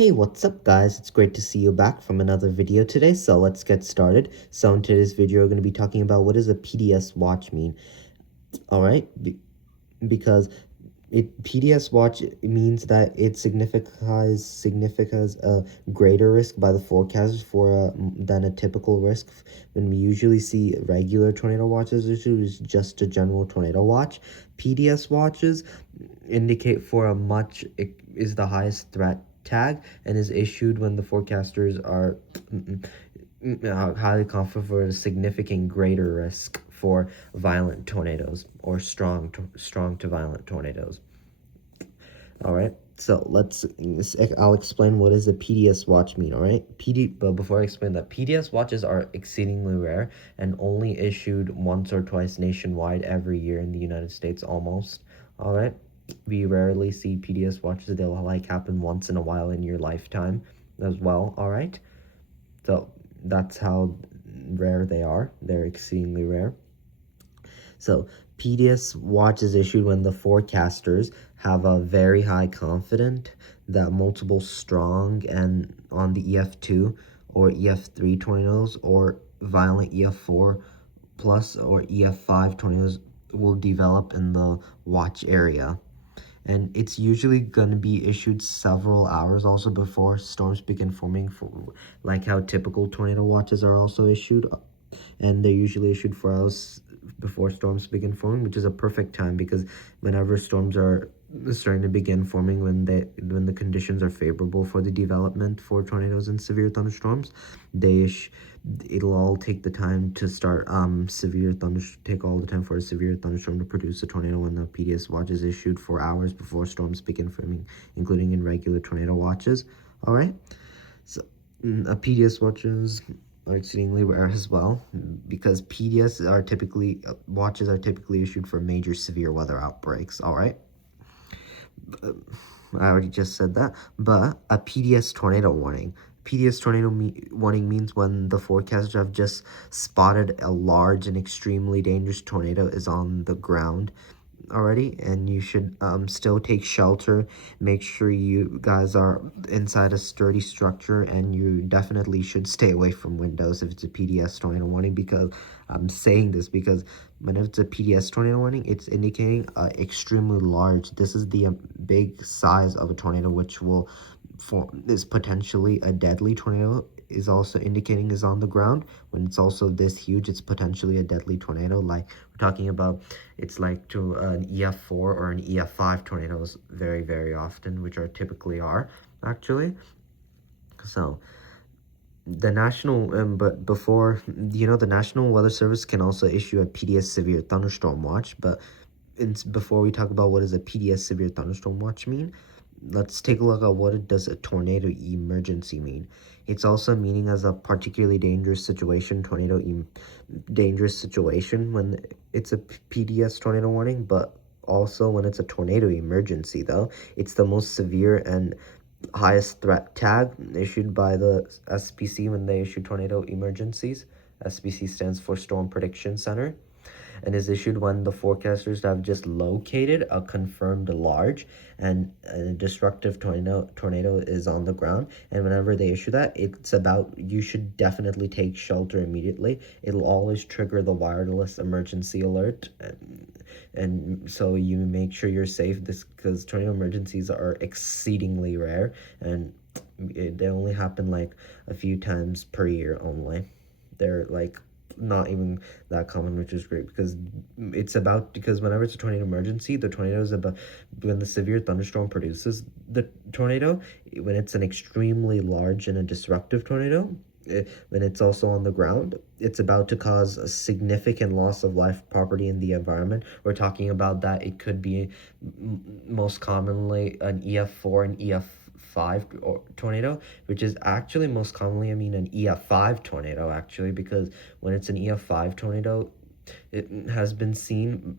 Hey, what's up guys? It's great to see you back from another video today, so let's get started. So in today's video, we're going to be talking about what does a PDS watch mean. Alright, because PDS watch means that it signifies a greater risk by the forecasters than a typical risk. When we usually see regular tornado watches, which is just a general tornado watch, PDS watches indicate for a much is the highest threat tag and is issued when the forecasters are highly confident for a significant greater risk for violent tornadoes or strong to violent tornadoes. All right, so I'll explain what does a PDS watch mean. All right, but before I explain that, PDS watches are exceedingly rare and only issued once or twice nationwide every year in the United States almost. All right, we rarely see PDS watches. They'll like happen once in a while in your lifetime as well. All right, so that's how rare they are. They're exceedingly rare. So PDS watch is issued when the forecasters have a very high confidence that multiple strong and on the EF2 or EF3 tornadoes or violent EF4 plus or EF5 tornadoes will develop in the watch area. And it's usually going to be issued several hours also before storms begin forming, like how typical tornado watches are also issued, and they're usually issued 4 hours before storms begin forming, which is a perfect time because whenever storms are starting to begin forming, when the conditions are favorable for the development for tornadoes and severe thunderstorms, it'll all take the time to start take all the time for a severe thunderstorm to produce a tornado when the PDS watch is issued 4 hours before storms begin forming, including in regular tornado watches. All right, so PDS watches are exceedingly rare as well because watches are typically issued for major severe weather outbreaks. All right, I already just said that, but a PDS tornado warning. PDS warning means when the forecasters have just spotted a large and extremely dangerous tornado is on the ground already, and you should still take shelter. Make sure you guys are inside a sturdy structure, and you definitely should stay away from windows if it's a PDS tornado warning, because I'm saying this because whenever it's a PDS tornado warning, it's indicating extremely large. This is the big size of a tornado, which is potentially a deadly tornado, is also indicating is on the ground. When it's also this huge, it's potentially a deadly tornado. Like we're talking about, it's like to an EF4 or an EF5 tornadoes very, very often, which are typically are actually. So the National Weather Service can also issue a PDS severe thunderstorm watch. But before we talk about what does a PDS severe thunderstorm watch mean, let's take a look at what does a tornado emergency mean. It's also meaning as a particularly dangerous situation, dangerous situation when it's a PDS tornado warning, but also when it's a tornado emergency though. It's the most severe and highest threat tag issued by the SPC when they issue tornado emergencies. SPC stands for Storm Prediction Center, and is issued when the forecasters have just located a confirmed large and a destructive tornado is on the ground. And whenever they issue that, you should definitely take shelter immediately. It'll always trigger the wireless emergency alert, and so you make sure you're safe. Because tornado emergencies are exceedingly rare, and they only happen like a few times per year only. They're like not even that common, which is great because whenever it's a tornado emergency, the tornado is about when the severe thunderstorm produces the tornado, when it's an extremely large and a disruptive tornado, when it's also on the ground, it's about to cause a significant loss of life, property, in the environment. We're talking about that it could be most commonly an EF4 and EF5 tornado, which is actually most commonly, an EF5 tornado, actually, because when it's an EF5 tornado, it has been seen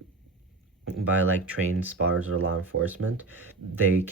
by like trained spotters or law enforcement. The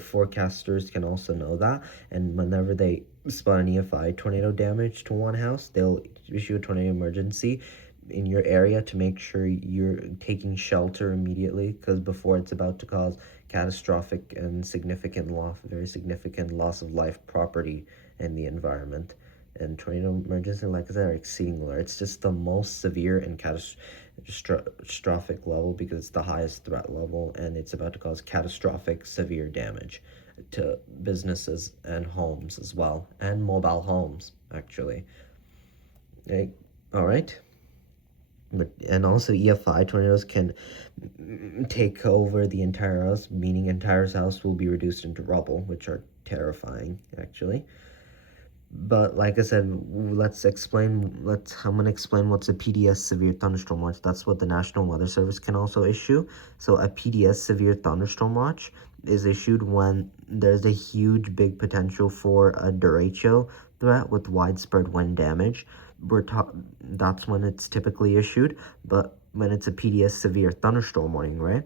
forecasters can also know that, and whenever they spot an EF5 tornado damage to one house, they'll issue a tornado emergency in your area to make sure you're taking shelter immediately, because before it's about to cause catastrophic and very significant loss of life, property, and the environment. And tornado emergency, like I said, are exceedingly rare. It's just the most severe and catastrophic level because it's the highest threat level, and it's about to cause catastrophic severe damage to businesses and homes as well, and mobile homes actually. Okay. All right. But and also EF5 tornadoes can take over the entire house, meaning entire house will be reduced into rubble, which are terrifying actually. But like I said, I'm gonna explain what's a PDS severe thunderstorm watch. That's what the National Weather Service can also issue. So a PDS severe thunderstorm watch is issued when there's a huge big potential for a derecho threat with widespread wind damage. That's when it's typically issued. But when it's a PDS severe thunderstorm warning, right?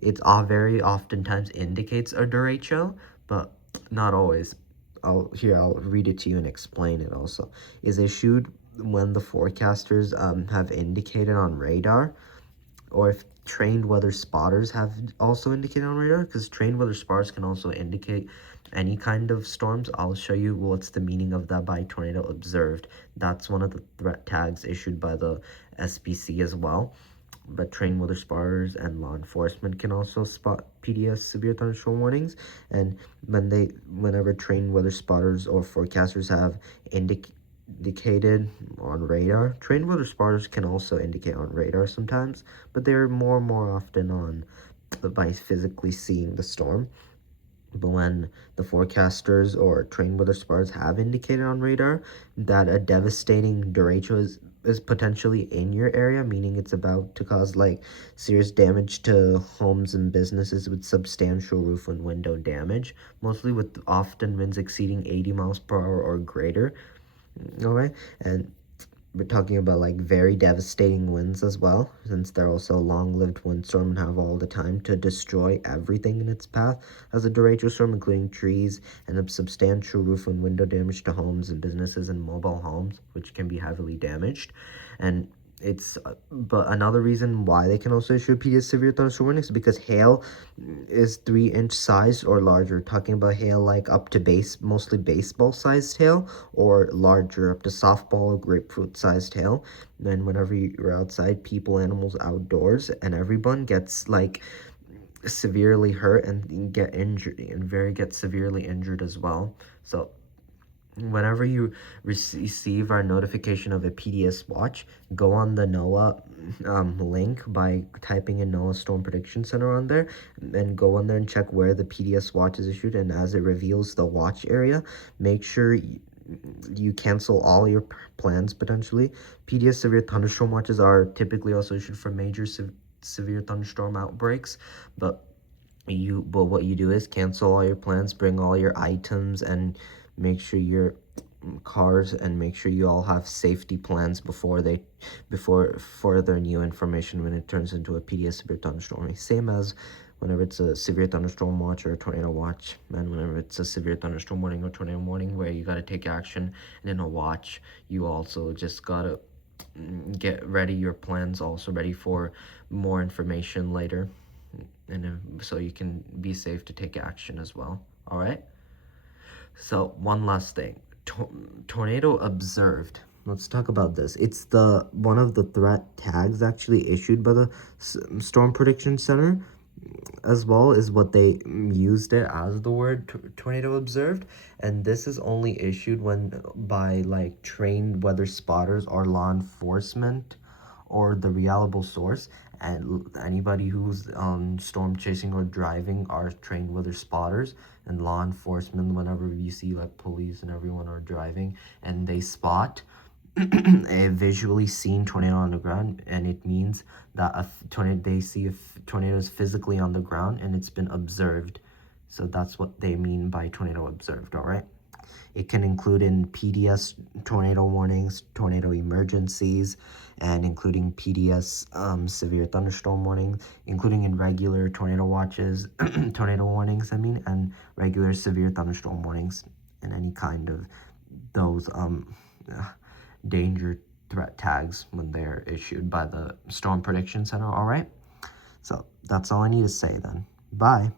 It's very oftentimes indicates a derecho, but not always. I'll read it to you and explain it also. Is issued when the forecasters have indicated on radar, or if trained weather spotters have also indicated on radar, because trained weather spotters can also indicate any kind of storms. I'll show you what's the meaning of that by tornado observed. That's one of the threat tags issued by the SPC as well. But trained weather spotters and law enforcement can also spot PDS severe thunderstorm warnings. And whenever trained weather spotters or forecasters have indicated on radar, trained weather spotters can also indicate on radar sometimes, but they're more often on by physically seeing the storm. But when the forecasters or trained weather spotters have indicated on radar that a devastating derecho is potentially in your area, meaning it's about to cause like serious damage to homes and businesses with substantial roof and window damage, mostly with often winds exceeding 80 miles per hour or greater. Okay, and we're talking about like very devastating winds as well, since they're also a long-lived windstorm and have all the time to destroy everything in its path as a derecho storm, including trees and a substantial roof and window damage to homes and businesses and mobile homes, which can be heavily damaged. And but another reason why they can also issue a PDS severe thunderstorm warning is because hail is 3-inch size or larger. Talking about hail like up to mostly baseball sized hail, or larger, up to softball or grapefruit sized hail. Then whenever you're outside, people, animals outdoors, and everyone gets like severely hurt and get severely injured as well. So whenever you receive our notification of a PDS watch, go on the NOAA link by typing in NOAA Storm Prediction Center on there, and go on there and check where the PDS watch is issued. And as it reveals the watch area, make sure you cancel all your plans potentially. PDS severe thunderstorm watches are typically also issued for major severe thunderstorm outbreaks, but what you do is cancel all your plans, bring all your items, and make sure your cars, and make sure you all have safety plans before further new information when it turns into a PDS severe thunderstorm. Same as whenever it's a severe thunderstorm watch or a tornado watch, and whenever it's a severe thunderstorm warning or tornado warning, where you got to take action. And in a watch, you also just gotta get ready your plans, also ready for more information later, and so you can be safe to take action as well. All right. So one last thing, tornado observed. Let's talk about this. It's the one of the threat tags actually issued by the Storm Prediction Center, as well as what they used it as the word tornado observed. And this is only issued when by like trained weather spotters or law enforcement or the reliable source. And anybody who's storm chasing or driving are trained weather spotters, and law enforcement, whenever you see like police and everyone are driving and they spot a visually seen tornado on the ground, and it means that they see a tornado is physically on the ground and it's been observed. So that's what they mean by tornado observed. All right. It can include in PDS tornado warnings, tornado emergencies, and including PDS severe thunderstorm warnings, including in regular tornado watches, tornado warnings, and regular severe thunderstorm warnings, and any kind of those danger threat tags when they're issued by the Storm Prediction Center, all right? So that's all I need to say then. Bye.